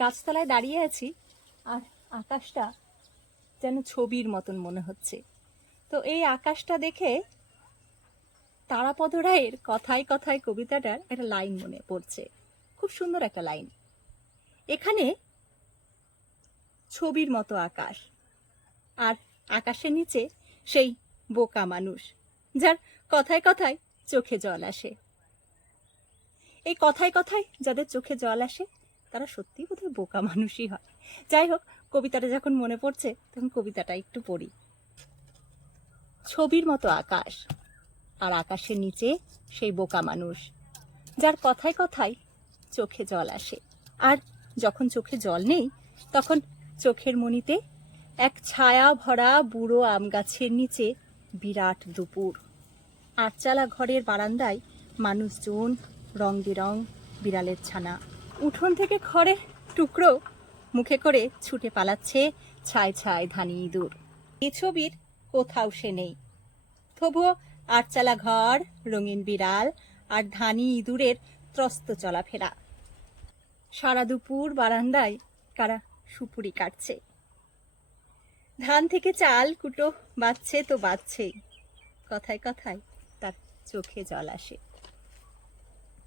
গাছতলায় দাঁড়িয়ে আছি আর আকাশটা যেন ছবির মতন মনে হচ্ছে। তো এই আকাশটা দেখে তারাপদ রায়ের কথায় কথায় কবিতাটার একটা লাইন মনে পড়ছে, খুব সুন্দর একটা লাইন। এখানে ছবির মতো আকাশ, আর আকাশের নিচে সেই বোকা মানুষ যার কথায় কথায় চোখে জল আসে। এই কথায় কথায় যাদের চোখে জল আসে তারা সত্যি বোধহয় বোকা মানুষই হয়। যাই হোক, কবিতাটা যখন মনে পড়ছে তখন কবিতাটা একটু পড়ি। ছবির মতো আকাশ, আর আকাশের নিচে সেই বোকা মানুষ যার কথায় কথায় চোখে জল আসে। আর যখন চোখে জল নেই তখন চোখের মণিতে এক ছায়া ভরা বুড়ো আম গাছের নিচে বিরাট দুপুর। আটচালা ঘরের বারান্দায় মানুষজন, রং বেরং বিড়ালের ছানা। উঠোন থেকে খড়ের টুকরো মুখে করে ছুটে পালাচ্ছে ছায় ছায় ধানি ইঁদুর। এ ছবির কোথাও সে নেই, তবুও আটচালা ঘর, রঙিন বিড়াল আর ধানি ইঁদুরের ত্রস্ত চলাফেরা। সারা দুপুর বারান্দায় কারা সুপুরি কাটছে, ধান থেকে চাল কুটো বাজছে তো বাজছেই, কথায় কথায় তার চোখে জল আসে।